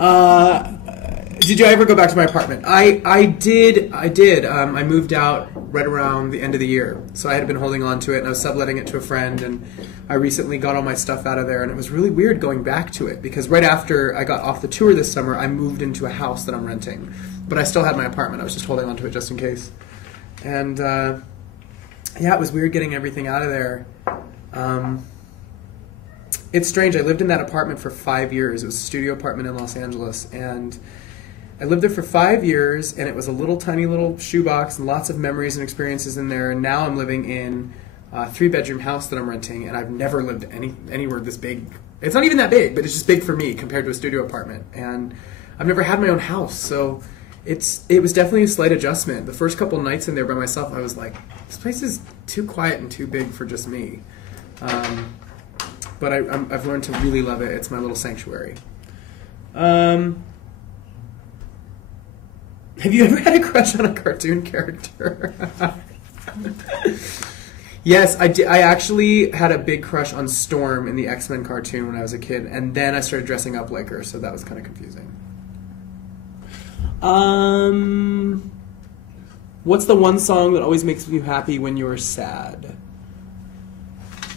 Did you ever go back to my apartment? I did. I moved out right around the end of the year, so I had been holding on to it, and I was subletting it to a friend, and I recently got all my stuff out of there, and it was really weird going back to it, because right after I got off the tour this summer, I moved into a house that I'm renting, but I still had my apartment. I was just holding on to it just in case. And yeah, it was weird getting everything out of there. It's strange. I lived in that apartment for 5 years. It was a studio apartment in Los Angeles, and I lived there for 5 years, and it was a little tiny little shoebox and lots of memories and experiences in there. And now I'm living in a 3-bedroom house that I'm renting, and I've never lived anywhere this big. It's not even that big, but it's just big for me compared to a studio apartment. And I've never had my own house, so it was definitely a slight adjustment. The first couple nights in there by myself, I was like, this place is too quiet and too big for just me. But I've learned to really love it. It's my little sanctuary. Have you ever had a crush on a cartoon character? Yes, I did. I actually had a big crush on Storm in the X-Men cartoon when I was a kid, and then I started dressing up like her, so that was kind of confusing. What's the one song that always makes you happy when you're sad?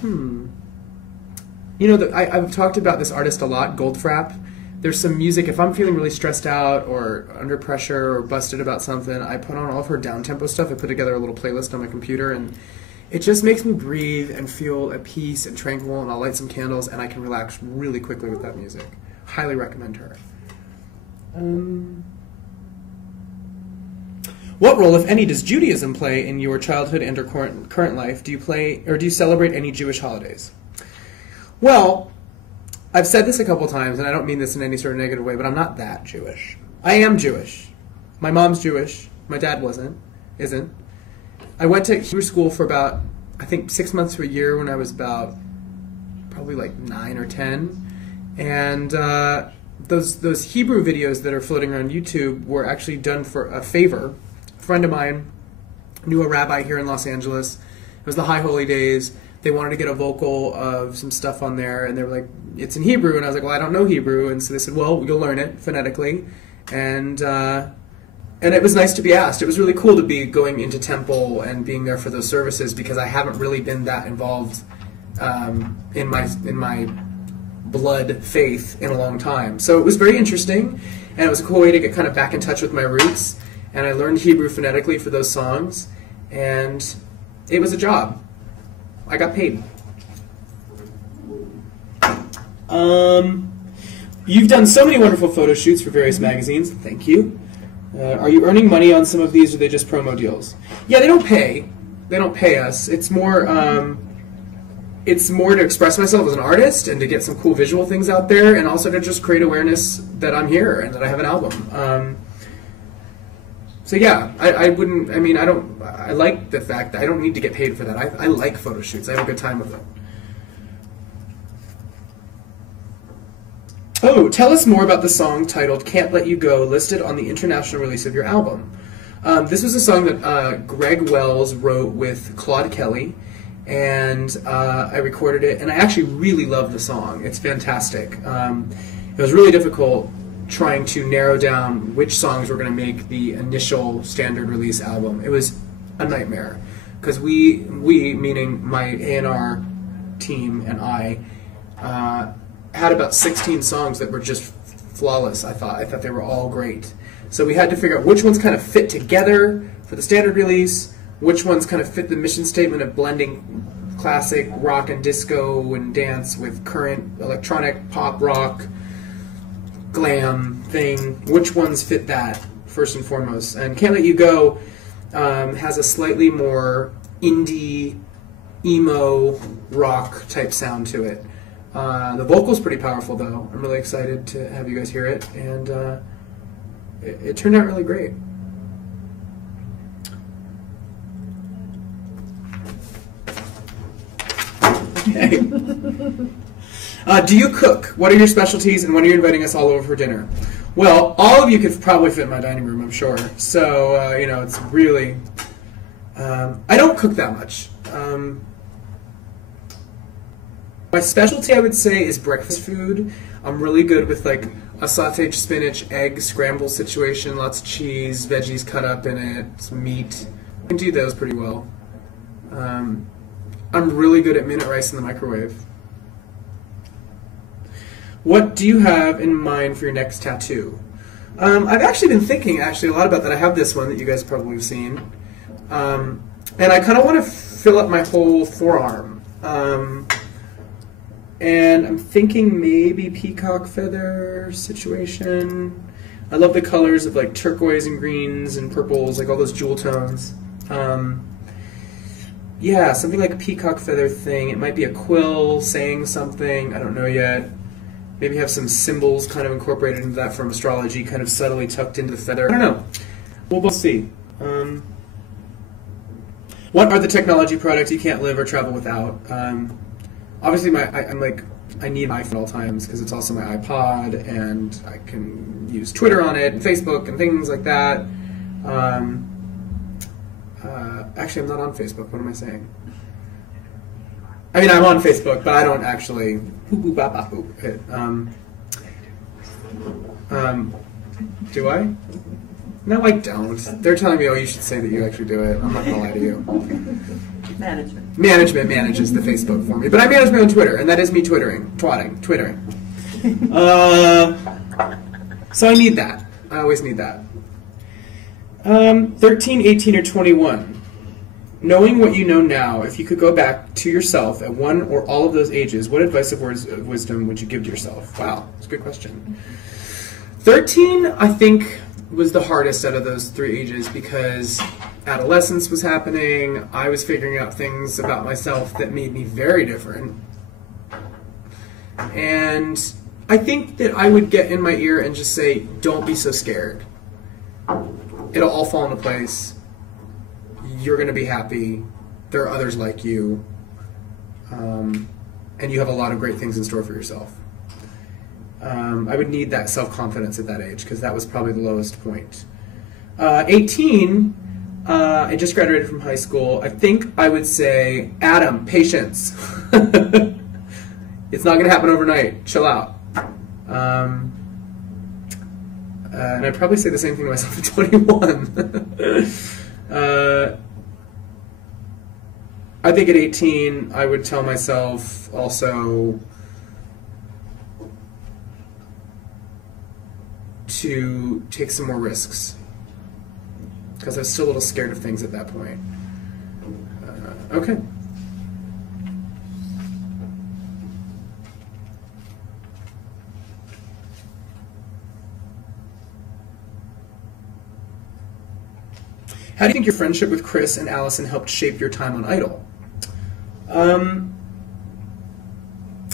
You know, I've talked about this artist a lot, Goldfrapp. There's some music, if I'm feeling really stressed out or under pressure or busted about something, I put on all of her down-tempo stuff. I put together a little playlist on my computer, and it just makes me breathe and feel at peace and tranquil, and I'll light some candles, and I can relax really quickly with that music. Highly recommend her. What role, if any, does Judaism play in your childhood and or current life? Do you celebrate any Jewish holidays? Well, I've said this a couple times, and I don't mean this in any sort of negative way, but I'm not that Jewish. I am Jewish. My mom's Jewish. My dad isn't. I went to Hebrew school for about, I think, 6 months to a year when I was about probably like 9 or 10. And those Hebrew videos that are floating around YouTube were actually done for a favor. A friend of mine knew a rabbi here in Los Angeles. It was the High Holy Days. They wanted to get a vocal of some stuff on there, and they were like, it's in Hebrew, and I was like, well, I don't know Hebrew, and so they said, well, you'll learn it phonetically, and it was nice to be asked. It was really cool to be going into temple and being there for those services, because I haven't really been that involved in my blood faith in a long time. So it was very interesting, and it was a cool way to get kind of back in touch with my roots, and I learned Hebrew phonetically for those songs, and it was a job. I got paid. You've done so many wonderful photo shoots for various magazines. Thank you. Are you earning money on some of these, or are they just promo deals? Yeah, they don't pay. They don't pay us. It's more to express myself as an artist and to get some cool visual things out there, and also to just create awareness that I'm here and that I have an album. So yeah, I like the fact that I don't need to get paid for that. I like photo shoots. I have a good time with it. Oh, tell us more about the song titled Can't Let You Go, listed on the international release of your album. This was a song that Greg Wells wrote with Claude Kelly, and I recorded it, and I actually really love the song. It's fantastic. It was really difficult trying to narrow down which songs were going to make the initial standard release album. It was a nightmare, because we meaning my A&R team and I, had about 16 songs that were just flawless. I thought they were all great. So we had to figure out which ones kind of fit together for the standard release, which ones kind of fit the mission statement of blending classic rock and disco and dance with current electronic pop rock glam thing. Which ones fit that first and foremost? And Can't Let You Go has a slightly more indie, emo rock type sound to it. The vocal's pretty powerful, though. I'm really excited to have you guys hear it, and it turned out really great. Okay. Do you cook? What are your specialties, and when are you inviting us all over for dinner? Well, all of you could probably fit in my dining room, I'm sure. So, it's really... I don't cook that much. My specialty, I would say, is breakfast food. I'm really good with like a sautéed spinach egg scramble situation, lots of cheese, veggies cut up in it, some meat. I can do those pretty well. I'm really good at minute rice in the microwave. What do you have in mind for your next tattoo? I've actually been thinking a lot about that. I have this one that you guys probably have seen. And I kind of want to fill up my whole forearm. And I'm thinking maybe peacock feather situation. I love the colors of like turquoise and greens and purples, like all those jewel tones. Yeah, something like a peacock feather thing. It might be a quill saying something. I don't know yet. Maybe have some symbols kind of incorporated into that from astrology, kind of subtly tucked into the feather. I don't know. We'll both see. What are the technology products you can't live or travel without? Obviously, I need my phone at all times because it's also my iPod, and I can use Twitter on it, and Facebook, and things like that. Actually, I'm not on Facebook. What am I saying? I mean, I'm on Facebook, but I don't actually it. Do I? No, I don't. They're telling me, oh, you should say that you actually do it. I'm not going to lie to you. Management. Management manages the Facebook for me. But I manage my own Twitter, and that is me twittering. So I need that. I always need that. 13, 18, or 21. Knowing what you know now, if you could go back to yourself at one or all of those ages, what advice of words of wisdom would you give to yourself? Wow, that's a good question. 13, I think, was the hardest out of those three ages because adolescence was happening. I was figuring out things about myself that made me very different. And I think that I would get in my ear and just say, don't be so scared. It'll all fall into place. You're going to be happy. There are others like you. And you have a lot of great things in store for yourself. I would need that self-confidence at that age because that was probably the lowest point. 18, I just graduated from high school. I think I would say, Adam, patience. It's not going to happen overnight. Chill out. And I'd probably say the same thing to myself at 21. I think at 18, I would tell myself also to take some more risks because I was still a little scared of things at that point. Okay. How do you think your friendship with Kris and Allison helped shape your time on Idol?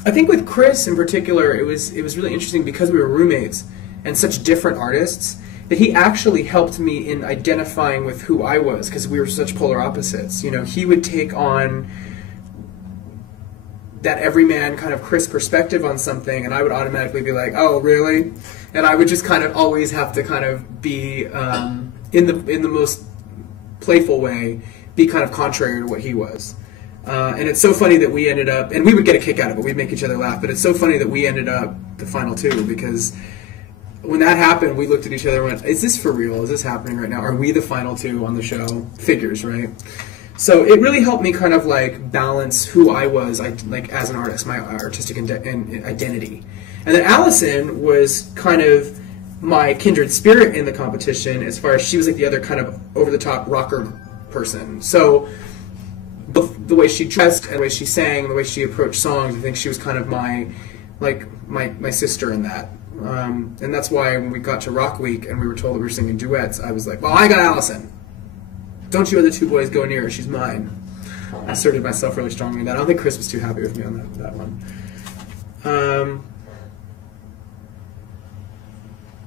I think with Kris in particular, it was really interesting because we were roommates and such different artists that he actually helped me in identifying with who I was because we were such polar opposites. You know, he would take on that everyman kind of Kris perspective on something, and I would automatically be like, "Oh, really?" And I would just kind of always have to kind of be in the most playful way, be kind of contrary to what he was. And it's so funny that we ended up, and we would get a kick out of it, we'd make each other laugh, but it's so funny that we ended up the final two because when that happened, we looked at each other and went, is this for real? Is this happening right now? Are we the final two on the show? Figures, right? So it really helped me kind of like balance who I was like as an artist, my artistic identity. And then Allison was kind of my kindred spirit in the competition as far as she was like the other kind of over-the-top rocker person. So the way she dressed and the way she sang, the way she approached songs, I think she was kind of my sister in that. And that's why when we got to Rock Week and we were told that we were singing duets, I was like, well, I got Allison. Don't you other two boys go near her, she's mine. I asserted myself really strongly in that. I don't think Kris was too happy with me on that one.